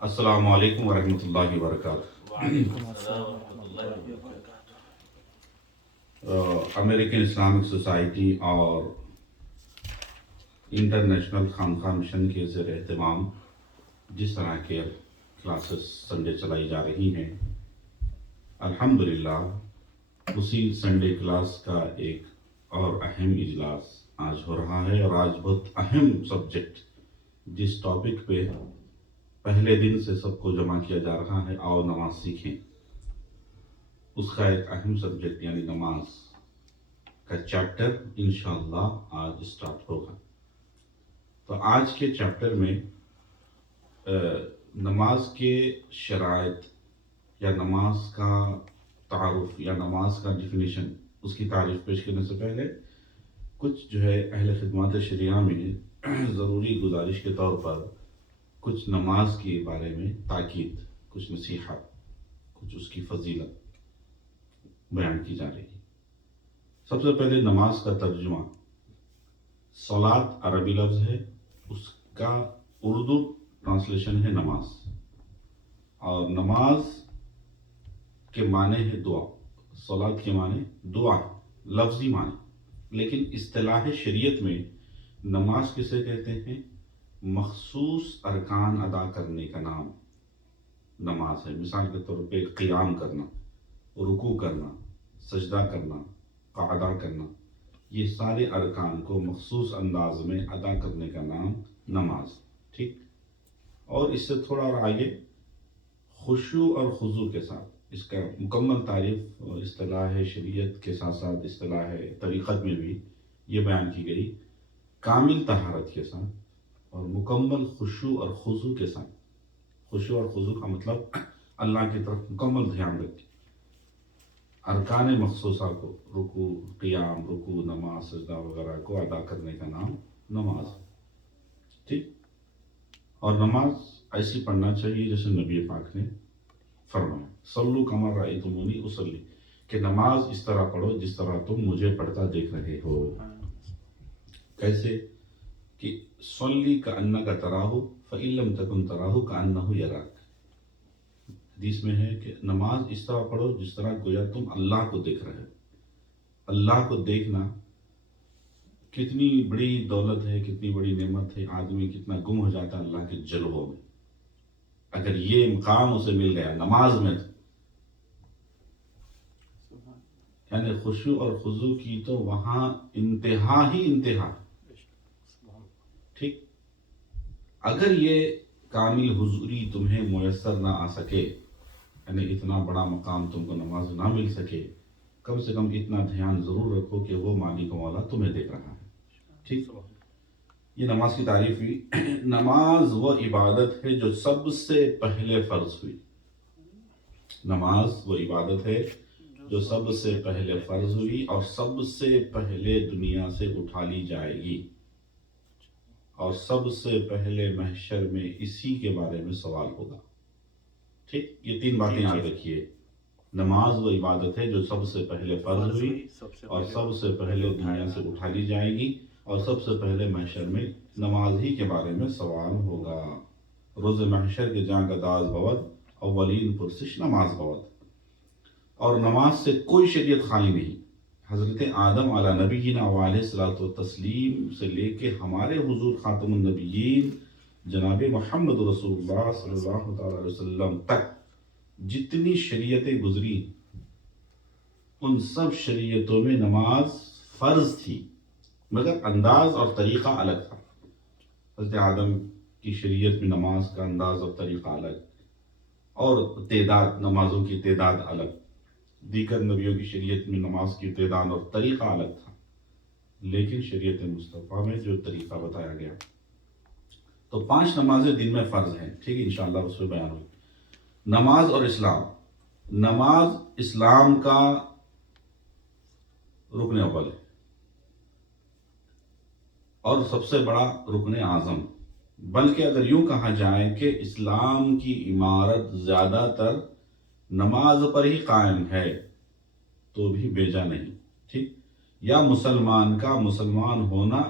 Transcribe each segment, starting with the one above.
السلام علیکم ورحمۃ اللہ وبرکاتہ۔ وعلیکم السلام ورحمۃ اللہ وبرکاتہ۔ امریکن اسلامک سوسائٹی اور انٹرنیشنل خانقاہ مشن کے زیر اہتمام جس طرح کے کلاسز سنڈے چلائی جا رہی ہیں، الحمدللہ اسی سنڈے کلاس کا ایک اور اہم اجلاس آج ہو رہا ہے، اور آج بہت اہم سبجیکٹ جس ٹاپک پہ پہلے دن سے سب کو جمع کیا جا رہا ہے، آؤ نماز سیکھیں، اس کا ایک اہم سبجیکٹ یعنی نماز کا چیپٹر انشاءاللہ آج سٹارٹ ہوگا۔ تو آج کے چیپٹر میں نماز کے شرائط یا نماز کا تعارف یا نماز کا ڈیفینیشن، اس کی تعریف پیش کرنے سے پہلے کچھ جو ہے اہل خدمات شریعہ میں ضروری گزارش کے طور پر کچھ نماز کے بارے میں تاکید، کچھ نصیحت، کچھ اس کی فضیلت بیان کی جا رہی ہے۔ سب سے پہلے نماز کا ترجمہ، صلاۃ عربی لفظ ہے، اس کا اردو ٹرانسلیشن ہے نماز، اور نماز کے معنی ہے دعا۔ صلاۃ کے معنی دعا، لفظی معنی، لیکن اصطلاح شریعت میں نماز کسے کہتے ہیں؟ مخصوص ارکان ادا کرنے کا نام نماز ہے۔ مثال کے طور پہ قیام کرنا، رکوع کرنا، سجدہ کرنا، قعدہ کرنا، یہ سارے ارکان کو مخصوص انداز میں ادا کرنے کا نام نماز، ٹھیک۔ اور اس سے تھوڑا اور آگے خشوع اور خضوع کے ساتھ اس کا مکمل تعریف اصطلاح شریعت کے ساتھ ساتھ اصطلاح طریقت میں بھی یہ بیان کی گئی، کامل طہارت کے ساتھ اور مکمل خشوع اور خضوع کے ساتھ۔ خشوع اور خضوع کا مطلب اللہ کی طرف مکمل دھیان رکھیں، ارکان مخصوصہ کو، رکوع، قیام، رکوع، نماز، سجدہ وغیرہ کو ادا کرنے کا نام نماز، ٹھیک۔ اور نماز ایسی پڑھنا چاہیے جیسے نبی پاک نے فرمایا، صلو کما رأیتمونی اصلی، کہ نماز اس طرح پڑھو جس طرح تم مجھے پڑھتا دیکھ رہے ہو۔ کیسے؟ کہ صلی کأنک تراہ فإن لم تکن تراہ کأنہ یراک۔ حدیث میں ہے کہ نماز اس طرح پڑھو جس طرح گویا تم اللہ کو دیکھ رہے ہو۔ اللہ کو دیکھنا کتنی بڑی دولت ہے، کتنی بڑی نعمت ہے، آدمی کتنا گم ہو جاتا ہے اللہ کے جلووں میں۔ اگر یہ مقام اسے مل گیا نماز میں، یعنی خشوع اور خضوع کی تو وہاں انتہا ہی انتہا، ٹھیک۔ اگر یہ کامل حضوری تمہیں میسر نہ آ سکے، یعنی اتنا بڑا مقام تم کو نماز نہ مل سکے، کم سے کم اتنا دھیان ضرور رکھو کہ وہ مالک مولا تمہیں دیکھ رہا ہے، ٹھیک۔ یہ نماز کی تعریف ہوئی۔ نماز وہ عبادت ہے جو سب سے پہلے فرض ہوئی۔ نماز وہ عبادت ہے جو سب سے پہلے فرض ہوئی اور سب سے پہلے دنیا سے اٹھا لی جائے گی، اور سب سے پہلے محشر میں اسی کے بارے میں سوال ہوگا، ٹھیک۔ یہ تین باتیں یاد رکھیے، نماز وہ عبادت ہے جو سب سے پہلے فرض ہوئی اور سب سے پہلے دنیا سے اٹھا لی جائے گی، اور سب سے پہلے محشر میں نماز ہی کے بارے میں سوال ہوگا۔ روز محشر کے جاں گداز بود، اولین پرسش نماز بود۔ اور نماز سے کوئی شریعت خالی نہیں۔ حضرت آدم علی نبینا علیہ الصلوۃ والتسلیم سے لے کے ہمارے حضور خاتم النبیین جناب محمد رسول اللہ صلی اللہ تعالی علیہ وسلم تک جتنی شریعتیں گزری، ان سب شریعتوں میں نماز فرض تھی، مگر انداز اور طریقہ الگ تھا۔ حضرت آدم کی شریعت میں نماز کا انداز اور طریقہ الگ، اور تعداد، نمازوں کی تعداد الگ۔ دیگر نبیوں کی شریعت میں نماز کی تعداد اور طریقہ الگ تھا، لیکن شریعت مصطفیٰ میں جو طریقہ بتایا گیا، تو 5 نمازیں دن میں فرض ہیں، ٹھیک، انشاءاللہ اس پہ بیان ہوگی۔ نماز اور اسلام۔ نماز اسلام کا رکن اول ہے اور سب سے بڑا رکن اعظم، بلکہ اگر یوں کہا جائے کہ اسلام کی عمارت زیادہ تر نماز پر ہی قائم ہے تو بھی بیجا نہیں، ٹھیک۔ یا مسلمان کا مسلمان ہونا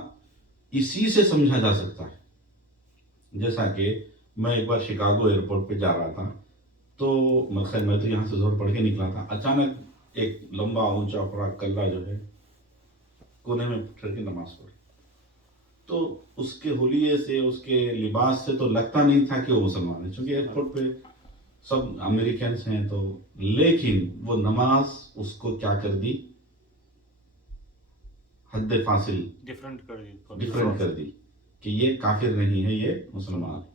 اسی سے سمجھا جا سکتا ہے، جیسا کہ میں ایک بار شکاگو ایئرپورٹ پہ جا رہا تھا، تو میں تو یہاں سے زور پڑھ کے نکلا تھا، اچانک ایک لمبا اونچا پڑا کلہ جو ہے کونے میں ٹھہر کے نماز پڑھ، تو اس کے حلیے سے، اس کے لباس سے تو لگتا نہیں تھا کہ وہ مسلمان ہے، چونکہ ایئرپورٹ پہ سب امریکنس ہیں تو، لیکن وہ نماز اس کو کیا کر دی، حد فاصل ڈیفرنٹ کر دی کہ یہ کافر نہیں ہے، یہ مسلمان ہے۔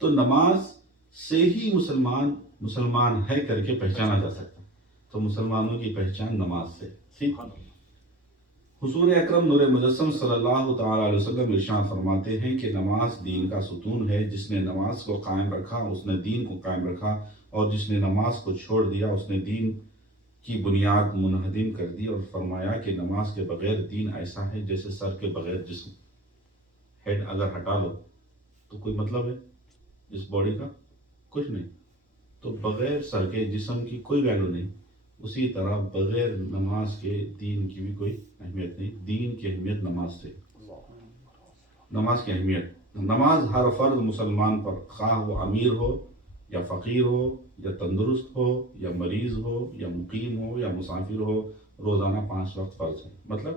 تو نماز سے ہی مسلمان ہے کر کے پہچانا جا سکتا ہے، تو مسلمانوں کی پہچان نماز سے۔ ٹھیک، حضور اکرم نور مجسم صلی اللہ تعالی علیہ وسلم ارشاد فرماتے ہیں کہ نماز دین کا ستون ہے، جس نے نماز کو قائم رکھا اس نے دین کو قائم رکھا، اور جس نے نماز کو چھوڑ دیا اس نے دین کی بنیاد منہدم کر دی۔ اور فرمایا کہ نماز کے بغیر دین ایسا ہے جیسے سر کے بغیر جسم، ہیڈ اگر ہٹا لو تو کوئی مطلب ہے اس باڈی کا؟ کچھ نہیں، تو بغیر سر کے جسم کی کوئی ویلو نہیں، اسی طرح بغیر نماز کے دین کی بھی کوئی اہمیت نہیں۔ دین کی اہمیت نماز سے، نماز کی اہمیت، نماز ہر فرد مسلمان پر، خواہ وہ امیر ہو یا فقیر ہو یا تندرست ہو یا مریض ہو یا مقیم ہو یا مسافر ہو، روزانہ 5 وقت فرض ہے۔ مطلب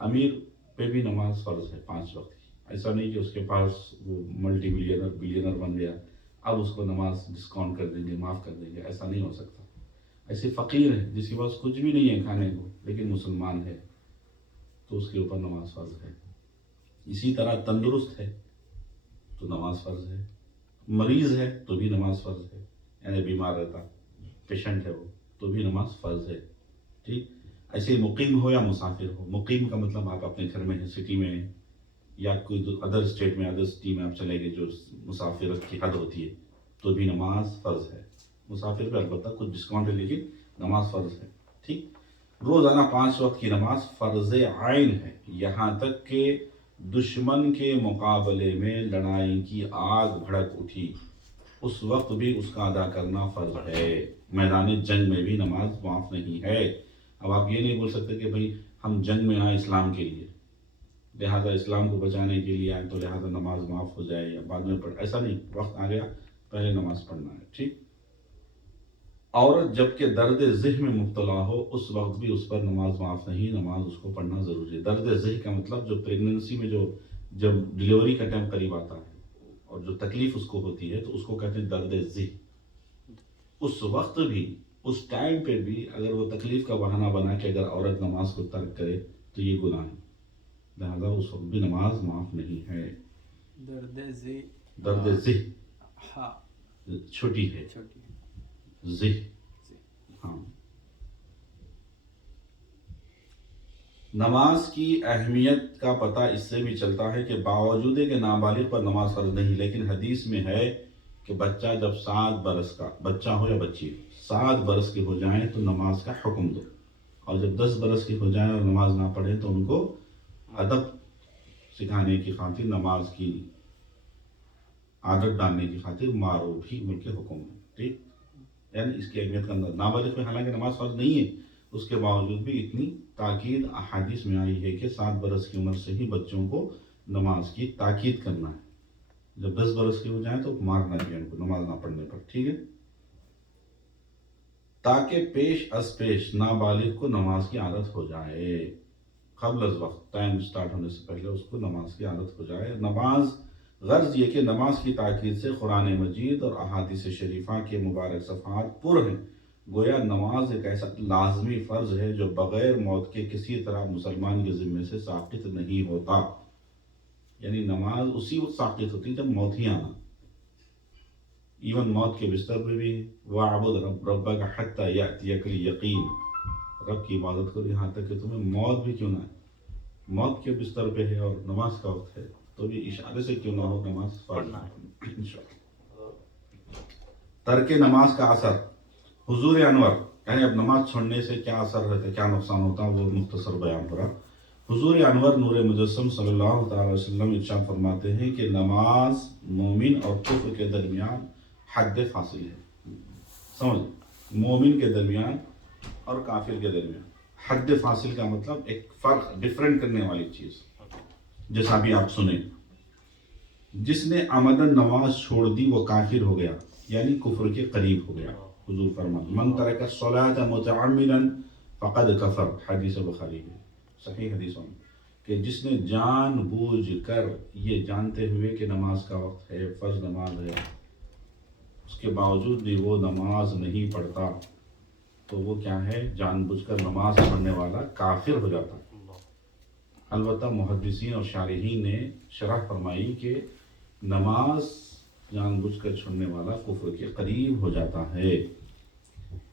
امیر پہ بھی نماز فرض ہے 5 وقت کی، ایسا نہیں کہ اس کے پاس وہ ملٹی بلینر بن گیا اب اس کو نماز ڈسکاؤنٹ کر دیں گے، معاف کر دیں گے، ایسا نہیں ہو سکتا۔ ایسے فقیر ہے جس کے پاس کچھ بھی نہیں ہے کھانے کو لیکن مسلمان ہے تو اس کے اوپر نماز فرض ہے۔ اسی طرح تندرست ہے تو نماز فرض ہے، مریض ہے تو بھی نماز فرض ہے، یعنی بیمار رہتا پیشنٹ ہے وہ تو بھی نماز فرض ہے۔ ٹھیک، ایسے مقیم ہو یا مسافر ہو، مقیم کا مطلب آپ اپنے گھر میں ہیں، سٹی میں ہیں، یا کوئی ادر اسٹیٹ میں، ادر سٹی میں آپ چلے گئے جو مسافرت کی حد ہوتی ہے تو بھی نماز فرض ہے۔ مسافر پہ البتہ کچھ ڈسکاؤنٹ ہے لیکن نماز فرض ہے۔ ٹھیک، روزانہ 5 وقت کی نماز فرض عین ہے، یہاں تک کہ دشمن کے مقابلے میں لڑائی کی آگ بھڑک اٹھی اس وقت بھی اس کا ادا کرنا فرض ہے۔ میدان جنگ میں بھی نماز معاف نہیں ہے۔ اب آپ یہ نہیں بول سکتے کہ بھئی ہم جنگ میں آئے اسلام کے لیے، لہٰذا اسلام کو بچانے کے لیے آئے تو لہٰذا نماز معاف ہو جائے یا بعد میں پڑھ، ایسا نہیں، وقت آ گیا پہلے نماز پڑھنا ہے۔ ٹھیک، عورت جب کہ درد ذہ میں مبتلا ہو اس وقت بھی اس پر نماز معاف نہیں، نماز اس کو پڑھنا ضروری ہے۔ درد ذہ کا مطلب جو پریگننسی میں جب ڈلیوری کا ٹائم قریب آتا ہے اور جو تکلیف اس کو ہوتی ہے تو اس کو کہتے ہیں درد ذہ۔ اس وقت بھی، اس ٹائم پہ بھی اگر وہ تکلیف کا بہانہ بنا کہ اگر عورت نماز کو ترک کرے تو یہ گناہ ہے، لہذا اس وقت بھی نماز معاف نہیں ہے۔ درد ذہ چھوٹی ہے، ذہ، ہاں۔ نماز کی اہمیت کا پتہ اس سے بھی چلتا ہے کہ باوجود کہ نابالغ پر نماز فرض نہیں، لیکن حدیث میں ہے کہ بچہ جب 7 برس کا، بچہ ہو یا بچی، 7 برس کے ہو جائیں تو نماز کا حکم دو، اور جب 10 برس کے ہو جائیں اور نماز نہ پڑھیں تو ان کو ادب سکھانے کی خاطر، نماز کی عادت ڈالنے کی خاطر مارو بھی، ان کے حکم ہے۔ ٹھیک، یعنی اس کی اہمیت کا انداز، نابالغ میں حالانکہ نماز فرض نہیں ہے اس کے باوجود بھی اتنی تاکید احادیث میں آئی ہے کہ 7 برس کی عمر سے ہی بچوں کو نماز کی تاکید کرنا ہے، جب 10 برس کے ہو جائیں تو مارنا بھی ان کو نماز نہ پڑھنے پر۔ ٹھیک ہے، تاکہ پیش از پیش نابالغ کو نماز کی عادت ہو جائے، قبل از وقت، ٹائم سٹارٹ ہونے سے پہلے اس کو نماز کی عادت ہو جائے۔ نماز، غرض یہ کہ نماز کی تاکید سے قرآن مجید اور احادیث شریفہ کے مبارک صفحات پر ہیں، گویا نماز ایک ایسا لازمی فرض ہے جو بغیر موت کے کسی طرح مسلمان کے ذمے سے ساقط نہیں ہوتا، یعنی نماز اسی وقت ساقط ہوتی جب موت ہی آنا، ایون موت کے بستر پہ بھی وَاعْبُدْ رَبَّكَ حَتَّى يَأْتِيَكَ الْيَقِينُ، رب کی عبادت کرو یہاں تک کہ تمہیں موت بھی کیوں نہ آئے، موت کے بستر پہ ہے اور نماز کا وقت ہے تو بھی اشارے سے کیوں نہ ہو نماز پڑھنا ہے انشاءاللہ۔ ترک نماز کا اثر، حضور انور، یعنی اب نماز چھوڑنے سے کیا اثر ہوتا ہے، کیا نقصان ہوتا ہے، وہ مختصر بیان کرا۔ حضور انور نور مجسم صلی اللہ تعالی وسلم ارشاد فرماتے ہیں کہ نماز مومن اور کفر کے درمیان حد فاصل ہے۔ سمجھ، مومن کے درمیان اور کافر کے درمیان حد فاصل کا مطلب ایک فرق، ڈیفرنٹ کرنے والی چیز، جیسا بھی آپ سنیں، جس نے عمدن نماز چھوڑ دی وہ کافر ہو گیا، یعنی کفر کے قریب ہو گیا۔ حضور فرماتے من ترک الصلاۃ متعمدا فقد کفر، حدیث بخاری ہے، صحیح حدیث میں کہ جس نے جان بوجھ کر یہ جانتے ہوئے کہ نماز کا وقت ہے، فرض نماز ہے، اس کے باوجود بھی وہ نماز نہیں پڑھتا تو وہ کیا ہے، جان بوجھ کر نماز پڑھنے والا کافر ہو جاتا ہے۔ البتہ محدثین اور شارحین نے شرح فرمائی کہ نماز جان بوجھ کر چھوڑنے والا کفر کے قریب ہو جاتا ہے،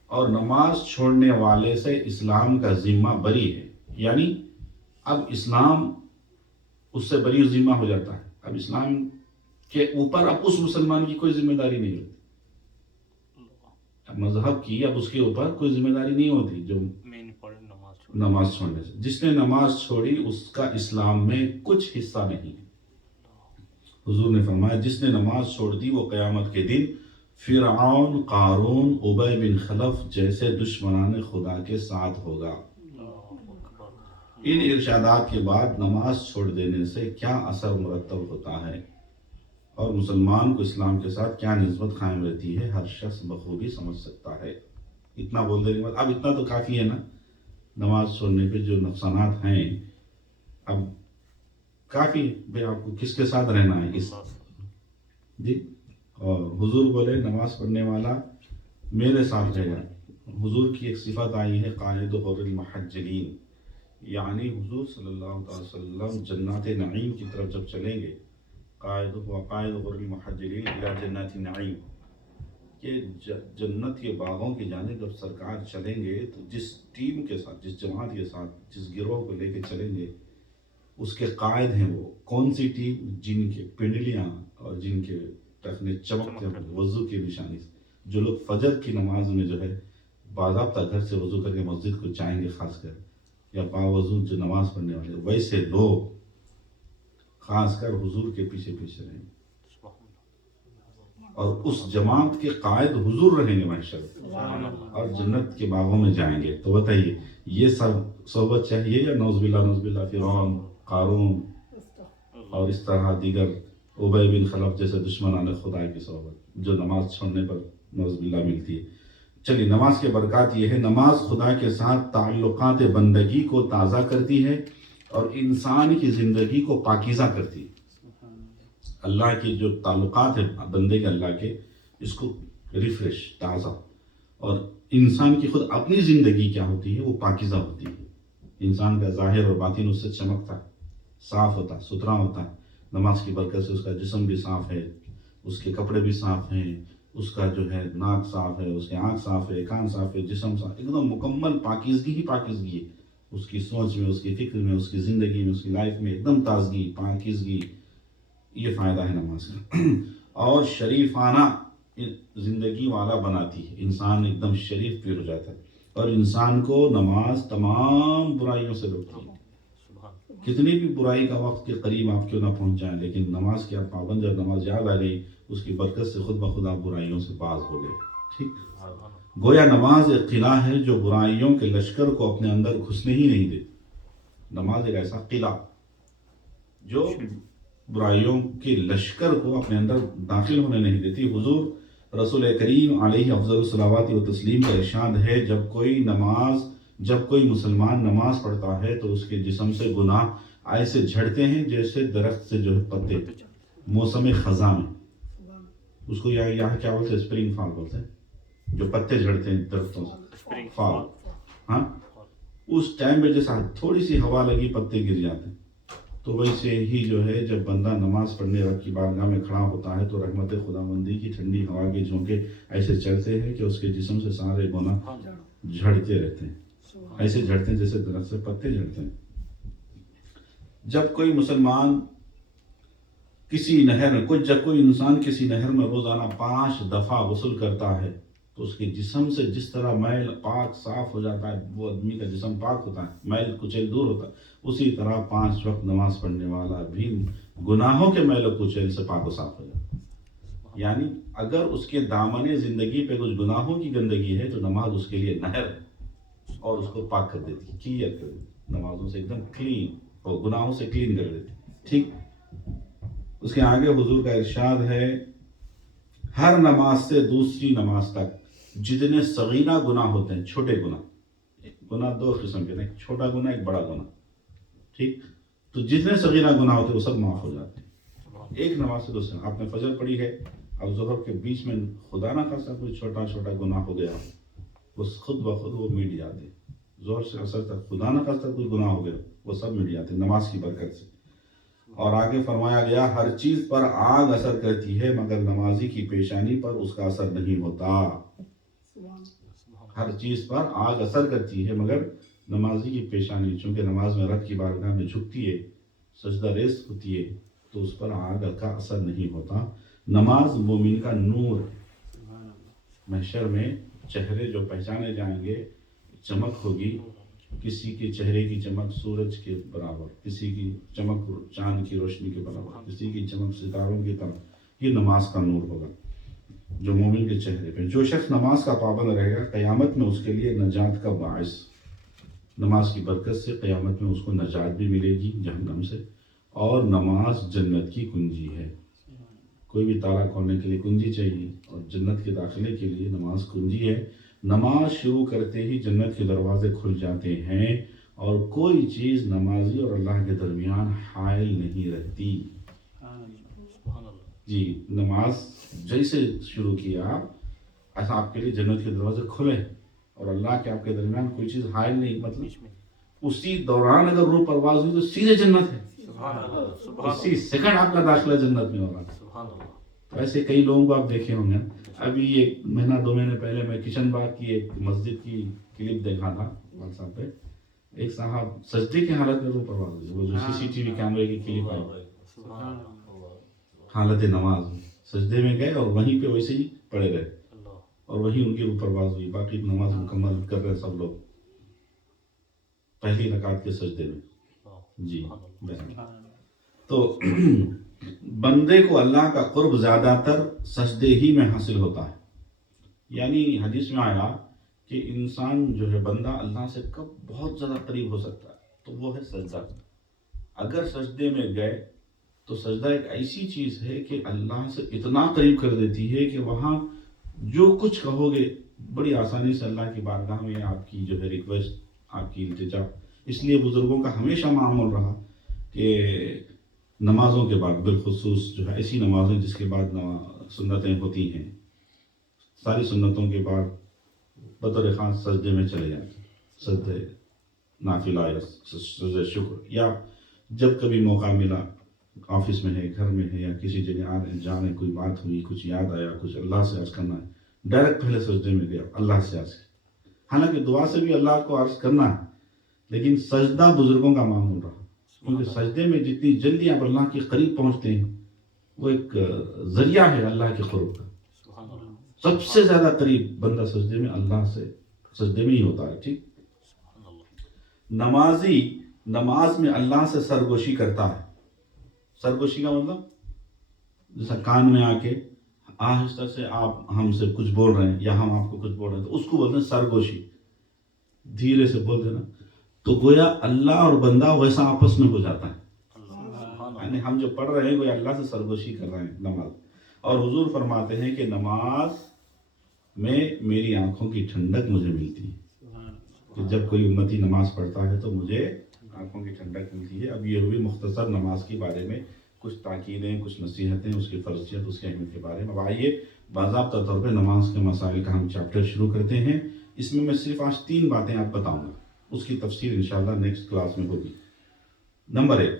اور نماز چھوڑنے والے سے اسلام کا ذمہ بری ہے، یعنی اب اسلام اس سے بری ذمہ ہو جاتا ہے، اب اسلام کے اوپر اب اس مسلمان کی کوئی ذمہ داری نہیں ہوتی، اب مذہب کی اب اس کے اوپر کوئی ذمہ داری نہیں ہوتی جو نماز چھوڑنے سے۔ جس نے نماز چھوڑی اس کا اسلام میں کچھ حصہ نہیں ہے۔ حضور نے فرمایا جس نے نماز چھوڑ دی وہ قیامت کے دن فرعون، قارون، ابی بن خلف جیسے دشمنان خدا کے ساتھ ہوگا۔ ان ارشادات کے بعد نماز چھوڑ دینے سے کیا اثر مرتب ہوتا ہے اور مسلمان کو اسلام کے ساتھ کیا نسبت قائم رہتی ہے، ہر شخص بخوبی سمجھ سکتا ہے۔ اتنا بول دینے کے بعد اب اتنا تو کافی ہے نا، نماز چھوڑنے پہ جو نقصانات ہیں اب کافی بھائی آپ کو کس کے ساتھ رہنا ہے اس جی۔ اور حضور بولے نماز پڑھنے والا میرے ساتھ رہے گا۔ حضور کی ایک صفت آئی ہے قائد غر المحجلین، یعنی حضور صلی اللہ علیہ وسلم جنات نعیم کی طرف جب چلیں گے، قائد غر المحجلین الی جنات نعیم، کہ جنت کے باغوں کی جانب جب سرکار چلیں گے تو جس ٹیم کے ساتھ، جس جماعت کے ساتھ، جس گروہ کو لے کے چلیں گے اس کے قائد ہیں وہ کون سی ٹیم، جن کے پنڈلیاں اور جن کے ٹخنے چمکتے ہیں وضو کی نشانی سے، جو لوگ فجر کی نماز میں جو ہے باضابطہ گھر سے وضو کر کے مسجد کو جائیں گے، خاص کر یا باوضو جو نماز پڑھنے والے، ویسے لوگ خاص کر حضور کے پیچھے پیچھے رہیں گے اور اس جماعت کے قائد حضور رہیں گے محشر اور جنت کے باغوں میں جائیں گے۔ تو بتائیے یہ سب صحبت چاہیے یا نعوذ باللہ فرعون، قارون اور اس طرح دیگر ابی بن خلف جیسے دشمنان خدا کی صحبت جو نماز چھوڑنے پر نعوذ باللہ ملتی ہے۔ چلیے نماز کے برکات یہ ہے، نماز خدا کے ساتھ تعلقات بندگی کو تازہ کرتی ہے اور انسان کی زندگی کو پاکیزہ کرتی ہے۔ اللہ کی جو تعلقات ہیں بندے کے اللہ کے، اس کو ریفریش، تازہ، اور انسان کی خود اپنی زندگی کیا ہوتی ہے، وہ پاکیزہ ہوتی ہے۔ انسان کا ظاہر اور باطن اس سے چمکتا ہے، صاف ہوتا ہے، ستھرا ہوتا ہے۔ نماز کی برکت سے اس کا جسم بھی صاف ہے، اس کے کپڑے بھی صاف ہیں، اس کا جو ہے ناک صاف ہے، اس کے آنکھ صاف ہے، کان صاف ہے، جسم صاف، ایک دم مکمل پاکیزگی ہی پاکیزگی ہے۔ اس کی سوچ میں، اس کی فکر میں، اس کی زندگی میں، اس کی لائف میں ایک دم تازگی، پاکیزگی، یہ فائدہ ہے نماز کا۔ اور شریفانہ زندگی والا بناتی ہے، انسان ایک دم شریف پہ ہو جاتا ہے، اور انسان کو نماز تمام برائیوں سے روکتی ہے۔ کتنی بھی برائی کا وقت کے قریب آپ کیوں نہ پہنچ جائیں، لیکن نماز کی آپ پابند، جب نماز یاد آ گئی اس کی برکت سے خود بخود آپ برائیوں سے باز ہو گئے۔ ٹھیک، گویا نماز ایک قلعہ ہے جو برائیوں کے لشکر کو اپنے اندر گھسنے ہی نہیں دیتی۔ نماز ایک ایسا قلعہ جو برائیوں کے لشکر کو اپنے اندر داخل ہونے نہیں دیتی۔ حضور رسول کریم علیہ افضل الصلوات و تسلیم کا ارشاد ہے جب کوئی مسلمان نماز پڑھتا ہے تو اس کے جسم سے گناہ ایسے جھڑتے ہیں جیسے درخت سے جو ہے پتے موسم خزاں میں، اس کو یہاں کیا بولتے ہیں، اسپرنگ فال بولتے ہیں، جو پتے جھڑتے ہیں درختوں سے، فال، ہاں، اس ٹائم پہ جیسا تھوڑی سی ہوا لگی پتے گر جاتے ہیں۔ تو ویسے ہی جو ہے جب بندہ نماز پڑھنے رب کی بارگاہ میں کھڑا ہوتا ہے تو رحمت خداوندی کی ٹھنڈی ہوا کے جھونکے ایسے چلتے ہیں کہ اس کے جسم سے سارے گناہ جھڑتے رہتے ہیں، ایسے جھڑتے ہیں جیسے درخت سے پتے جھڑتے ہیں۔ جب کوئی مسلمان کسی نہر میں، جب کوئی انسان کسی نہر میں روزانہ 5 دفعہ غسل کرتا ہے تو اس کے جسم سے جس طرح میل پاک صاف ہو جاتا ہے، وہ آدمی کا جسم پاک ہوتا ہے، میل کچیل دور ہوتا ہے، اسی طرح 5 وقت نماز پڑھنے والا بھی گناہوں کے میل و کچیل سے پاک و صاف ہو جاتا ہے۔ یعنی اگر اس کے دامن زندگی پہ کچھ گناہوں کی گندگی ہے تو نماز اس کے لیے نہر ہے اور اس کو پاک کر دیتی ہے، کلیئر کر دیتی ہے، نمازوں سے ایک دم کلین اور گناہوں سے کلین کر دیتی ہے۔ ٹھیک، اس کے آگے حضور کا ارشاد ہے ہر نماز سے دوسری نماز تک جتنے صغیرہ گناہ ہوتے ہیں، چھوٹے گناہ دو قسم کے، ایک چھوٹا گناہ ایک بڑا گناہ، ٹھیک، تو جتنے صغیرہ گناہ ہوتے ہیں وہ سب معاف ہو جاتے ہیں ایک نماز سے دوسرے۔ آپ نے فجر پڑھی ہے، اب ظہر کے بیچ میں خدا نہ خاصا کوئی چھوٹا چھوٹا گناہ ہو گیا، وہ خود بخود وہ مٹ جاتے ہیں۔ ظہر سے عصر تک خدا نہ خاصا کوئی گناہ ہو گیا وہ سب مٹ جاتے ہیں نماز کی برکت سے۔ اور آگے فرمایا گیا ہر چیز پر آگ اثر کرتی ہے مگر نمازی کی پیشانی پر اس کا اثر نہیں ہوتا۔ ہر چیز پر آگ اثر کرتی ہے مگر نمازی کی پیشانی، چونکہ نماز میں رب کی بارگاہ میں جھکتی ہے، سجدہ ریز ہوتی ہے، تو اس پر آگ کا اثر نہیں ہوتا۔ نماز مومن کا نور ہے، محشر میں چہرے جو پہچانے جائیں گے، چمک ہوگی، کسی کے چہرے کی چمک سورج کے برابر، کسی کی چمک چاند کی روشنی کے برابر، کسی کی چمک ستاروں کی طرح، یہ نماز کا نور ہوگا جو مومن کے چہرے پہ۔ جو شخص نماز کا پابند رہے گا قیامت میں اس کے لیے نجات کا باعث، نماز کی برکت سے قیامت میں اس کو نجات بھی ملے گی جہنم سے، اور نماز جنت کی کنجی ہے۔ کوئی بھی تالا کھولنے کے لیے کنجی چاہیے، اور جنت کے داخلے کے لیے نماز کنجی ہے۔ نماز شروع کرتے ہی جنت کے دروازے کھل جاتے ہیں، اور کوئی چیز نمازی اور اللہ کے درمیان حائل نہیں رہتی۔ جی، نماز جیسے شروع کیا ایسا آپ کے لیے جنت کے دروازے کھلے، اور اللہ کے آپ کے درمیان کوئی چیز حائل نہیں، مطلب اسی دوران اگر روح پرواز ہوئی تو سیدھے جنت ہے، اسی سیکنڈ آپ کا داخلہ جنت میں ہوگا۔ تو ایسے کئی لوگوں کو آپ دیکھے ہوں گے۔ ابھی ایک مہینہ 2 مہینے پہلے میں کشن باغ کی ایک مسجد کی کلپ دیکھا تھا واٹس ایپ پہ، ایک صاحب سجدے کی حالت میں روح پرواز ہوئی، وہ جو CCTV کیمرے کی کلپ آئی، حالت نماز سجدے میں گئے اور وہیں پہ ویسے ہی پڑے رہے، اور وہیں ان کی روح پرواز ہوئی۔ باقی نماز مکمل کر رہے سب لوگ پہلی رکعت کے سجدے میں۔ جی، تو بندے کو اللہ کا قرب زیادہ تر سجدے ہی میں حاصل ہوتا ہے، یعنی حدیث میں آیا کہ انسان جو ہے بندہ اللہ سے کب بہت زیادہ قریب ہو سکتا ہے تو وہ ہے سجدہ۔ اگر سجدے میں گئے تو سجدہ ایک ایسی چیز ہے کہ اللہ سے اتنا قریب کر دیتی ہے کہ وہاں جو کچھ کہو گے بڑی آسانی سے اللہ کی بارگاہ میں آپ کی جو ہے ریکویسٹ، آپ کی التجا۔ اس لیے بزرگوں کا ہمیشہ معمول رہا کہ نمازوں کے بعد بالخصوص جو ہے ایسی نمازیں جس کے بعد سنتیں ہوتی ہیں، ساری سنتوں کے بعد بطور خاص سجدے میں چلے جائیں، سجدے نافلہ یا سجدے شکر، یا جب کبھی موقع ملا آفس میں ہے، گھر میں ہے، یا کسی جگہ جانے کوئی بات ہوئی، کچھ یاد آیا، کچھ اللہ سے عرض کرنا ہے، ڈائریکٹ پہلے سجدے میں گیا اللہ سے عرض کیا۔ حالانکہ دعا سے بھی اللہ کو عرض کرنا ہے، لیکن سجدہ بزرگوں کا معمول رہا، کیونکہ سجدے میں جتنی جلدی آپ اللہ کے قریب پہنچتے ہیں وہ ایک ذریعہ ہے اللہ کے قرب کا۔ سب سے زیادہ قریب بندہ سجدے میں اللہ سے سجدے میں ہی ہوتا ہے، ٹھیک۔ نمازی نماز میں اللہ سے سرگوشی کرتا ہے۔ سرگوشی کا مطلب جیسا کان میں آ کے آہستہ سے آپ ہم سے کچھ بول رہے ہیں یا ہم آپ کو کچھ بول رہے ہیں تو اس کو بولتے ہیں سرگوشی، دھیرے سے بول دینا، تو گویا اللہ اور بندہ ویسا آپس میں ہو جاتا ہے، یعنی ہم جو پڑھ رہے ہیں گویا اللہ سے سرگوشی کر رہے ہیں نماز۔ اور حضور فرماتے ہیں کہ نماز میں میری آنکھوں کی ٹھنڈک مجھے ملتی ہے، کہ جب کوئی امتی نماز پڑھتا ہے تو مجھے آنکھوں کی ٹھنڈک ملتی ہے۔ اب یہ ہوئی مختصر نماز کے بارے میں کچھ تاکیدیں، کچھ نصیحتیں، اس کی فرضیت، اس کی اہمیت کے بارے میں۔ اب آئیے باضابطہ طور پہ نماز کے مسائل کا ہم چیپٹر شروع کرتے ہیں۔ اس میں صرف آج 3 باتیں آپ بتاؤں گا، اس کی تفصیل انشاءاللہ نیکسٹ کلاس میں ہوگی۔ نمبر 1،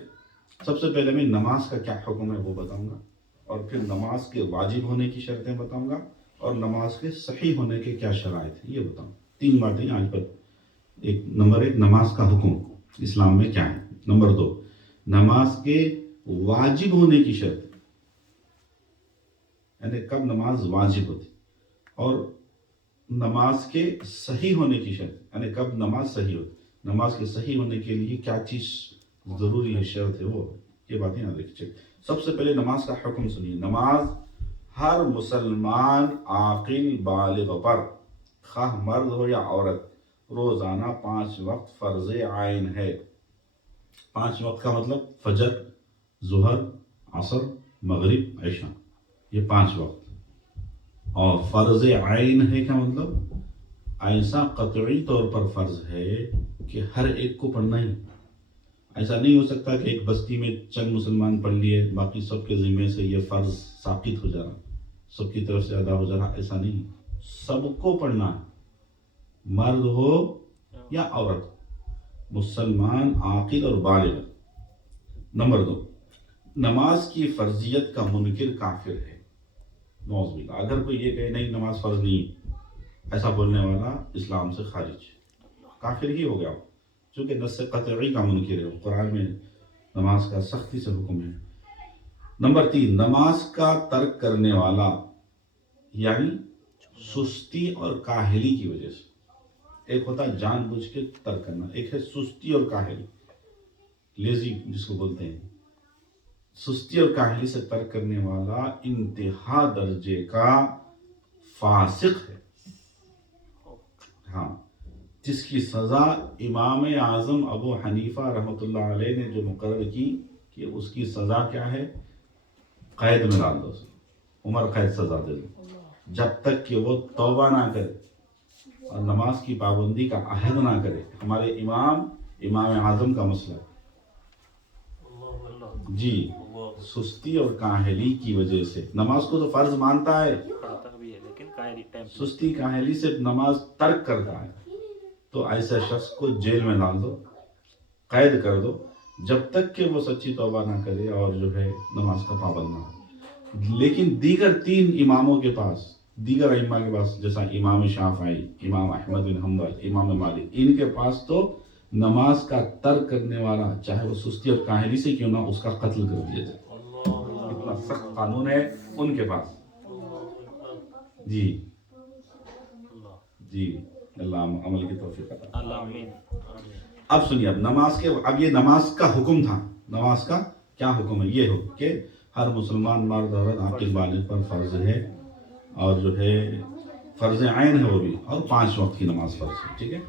سب سے پہلے میں نماز کا کیا حکم ہے وہ بتاؤں گا، اور پھر نماز کے واجب ہونے کی شرطیں بتاؤں گا، اور نماز کے صحیح ہونے کے کیا شرائط ہیں یہ بتاؤں۔ 3 باتیں آج پر۔ نمبر 1، نماز کا حکم اسلام میں کیا ہے۔ نمبر 2، نماز کے واجب ہونے کی شرط، یعنی کب نماز واجب ہوتی، اور نماز کے صحیح ہونے کی شرط، یعنی کب نماز صحیح ہوتی۔ نماز کے صحیح ہونے کے لیے کیا چیز ضروری ہے، شرط ہے، وہ یہ باتیں یاد رکھیے۔ سب سے پہلے نماز کا حکم سنیے۔ نماز ہر مسلمان عاقل بالغ پر، خواہ مرد ہو یا عورت، روزانہ 5 وقت فرض عین ہے۔ 5 وقت کا مطلب فجر، ظہر، عصر، مغرب عشاء، یہ 5 وقت. اور فرض عین ہے کیا مطلب؟ ایسا قطعی طور پر فرض ہے کہ ہر ایک کو پڑھنا ہی. ایسا نہیں ہو سکتا کہ ایک بستی میں چند مسلمان پڑھ لیے باقی سب کے ذمے سے یہ فرض ساقط ہو جا رہا، سب کی طرف سے ادا ہو جا رہا. ایسا نہیں، سب کو پڑھنا ہے، مرد ہو یا عورت، مسلمان عاقل اور بالغ. نمبر 2، نماز کی فرضیت کا منکر کافر ہے. نعوذ باللہ. اگر کوئی یہ کہے نہیں نماز فرض نہیں، ایسا بولنے والا اسلام سے خارج، کافر ہی ہو گیا، چونکہ نص قطعی کا منکر ہے. قرآن میں نماز کا سختی سے حکم ہے. نمبر 3، نماز کا ترک کرنے والا یعنی سستی اور کاہلی کی وجہ سے. ایک ہوتا ہے جان بوجھ کے ترک کرنا، ایک ہے سستی اور کاہلی، لیزی جس کو بولتے ہیں. سستی اور کاہلی سے ترک کرنے والا انتہا درجے کا فاسق ہے. ہاں، جس کی سزا امام اعظم ابو حنیفہ رحمۃ اللہ علیہ نے جو مقرر کی کہ اس کی سزا کیا ہے؟ قید میں ڈال دو، عمر قید سزا دے دو، جب تک کہ وہ توبہ نہ کرے اور نماز کی پابندی کا عہد نہ کرے. ہمارے امام اعظم کا مسئلہ جی سستی اور کاہلی کی وجہ سے. نماز کو تو فرض مانتا ہے، سستی کاہلی سے نماز ترک کرتا ہے، تو ایسے شخص کو جیل میں ڈال دو، قید کر دو، جب تک کہ وہ سچی توبہ نہ کرے اور جو ہے نماز کا پابند نہ ہو. لیکن دیگر 3 اماموں کے پاس، دیگر ائمہ کے پاس، جیسا امام شافعی، امام احمد بن حنبل، امام مالک، ان کے پاس تو نماز کا ترک کرنے والا چاہے وہ سستی اور کاہلی سے کیوں نہ، اس کا قتل کر دیا جائے. اتنا سخت قانون ہے ان کے پاس. جی جی، اللہ عمل کی توفیق عطا. اب سنیے، اب یہ نماز کا حکم تھا. نماز کا کیا حکم ہے؟ یہ ہو کہ ہر مسلمان مرد عورت عاقل بالغ پر فرض ہے، اور جو ہے فرض عین ہے وہ بھی، اور 5 وقت کی نماز فرض ہے. ٹھیک ہے،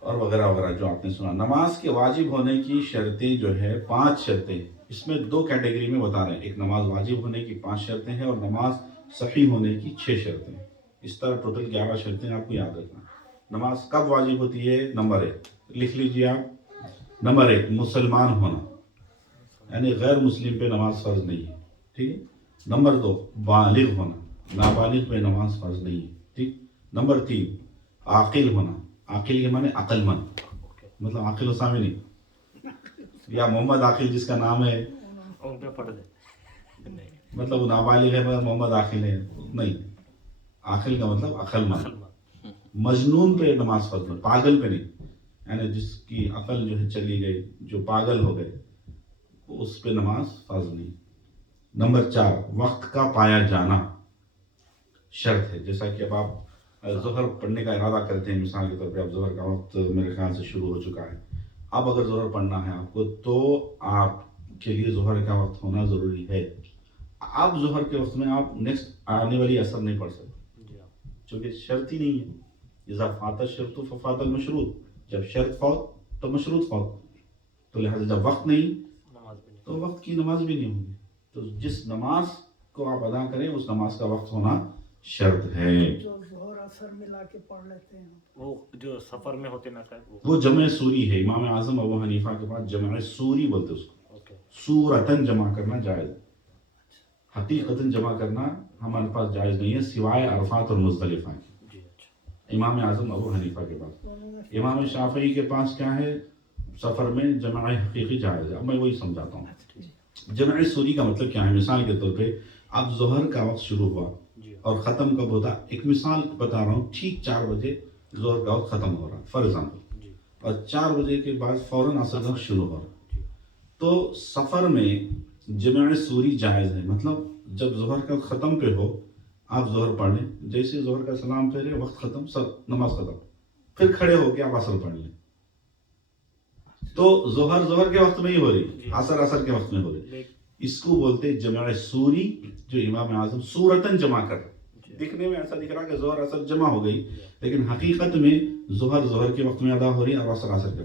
اور وغیرہ وغیرہ جو آپ نے سنا. نماز کے واجب ہونے کی شرطیں جو ہے 5 شرطیں، اس میں 2 کیٹیگری میں بتا رہے ہیں. ایک نماز واجب ہونے کی 5 شرطیں ہیں، اور نماز صحیح ہونے کی 6 شرطیں ہیں. اس طرح ٹوٹل 11 شرطیں آپ کو یاد رکھنا. نماز کب واجب ہوتی ہے؟ نمبر 1 لکھ لیجیے آپ. نمبر 1 مسلمان ہونا، یعنی غیر مسلم پہ نماز فرض نہیں ہے. ٹھیک ہے. نمبر 2 بالغ ہونا، نابالغ پہ نماز فرض نہیں ہے. ٹھیک. نمبر 3 عاقل ہونا. عاقل کے معنی عقل مند، مطلب عاقل اسامی نہیں، یا محمد عاقل جس کا نام ہے مطلب وہ نابالغ ہے مگر محمد عاقل ہے نہیں. عاقل کا مطلب عقل مند. مجنون پہ نماز فرض نہیں، پاگل پہ نہیں، یعنی جس کی عقل جو ہے چلی گئی، جو پاگل ہو گئے، اس پہ نماز فرض نہیں. نمبر 4 وقت کا پایا جانا شرط ہے. جیسا کہ اب آپ ظہر پڑھنے کا ارادہ کرتے ہیں، مثال کے طور پہ اب ظہر کا وقت میرے خیال سے شروع ہو چکا ہے. اب اگر ظہر پڑھنا ہے آپ کو، تو آپ کے لیے ظہر کا وقت ہونا ضروری ہے. اب ظہر کے وقت میں آپ نیکسٹ آنے والی اثر نہیں پڑھ سکتے، چونکہ شرط ہی نہیں ہے. اذا فات الشرط ففات المشروط، جب شرط فوت تو مشروط فوت، تو لہٰذا جب وقت نہیں تو وقت کی نماز بھی نہیں ہوگی. تو جس نماز کو آپ ادا کریں اس نماز کا وقت ہونا شرط ہے. جو ظہر اثر ملا کے پڑھ لیتے ہیں وہ جو سفر میں ہوتے نا وہ جمع سوری ہے. امام اعظم ابو حنیفہ کے پاس جمع سوری بولتے اس کو. سورتن جمع کرنا جائز، حقیقتاً جمع کرنا ہمارے پاس جائز نہیں ہے سوائے عرفات اور مزدلفہ کی. امام اعظم ابو حنیفہ کے پاس. امام شافعی کے پاس کیا ہے؟ سفر میں جمع حقیقی جائز ہے. اب میں وہی سمجھاتا ہوں. جمع سوری کا مطلب کیا ہے؟ مثال کے طور پہ اب ظہر کا وقت شروع ہوا اور ختم کب ہوتا؟ ایک مثال بتا رہا ہوں، ٹھیک 4 بجے ظہر کا وقت ختم ہو رہا فار ایگزامپل، اور 4 بجے کے بعد فوراً عصر کا وقت شروع ہو رہا. تو سفر میں جمع سوری جائز ہے. مطلب جب ظہر کا ختم پہ ہو آپ ظہر پڑھ لیں، جیسے ظہر کا سلام پھیرے وقت ختم، سب نماز ختم، پھر کھڑے ہو کے آپ عصر پڑھ لیں. تو ظہر کے وقت میں ہی ہو رہی، عصر کے وقت میں ہو رہی. اس کو بولتے جمع سوری، جو امام اعظم سورتن جمع کر. دکھنے میں ایسا دکھ رہا کہ ظہر عصر جمع ہو گئی، لیکن حقیقت میں ظہر کے وقت میں ادا ہو رہی اور عصر کے.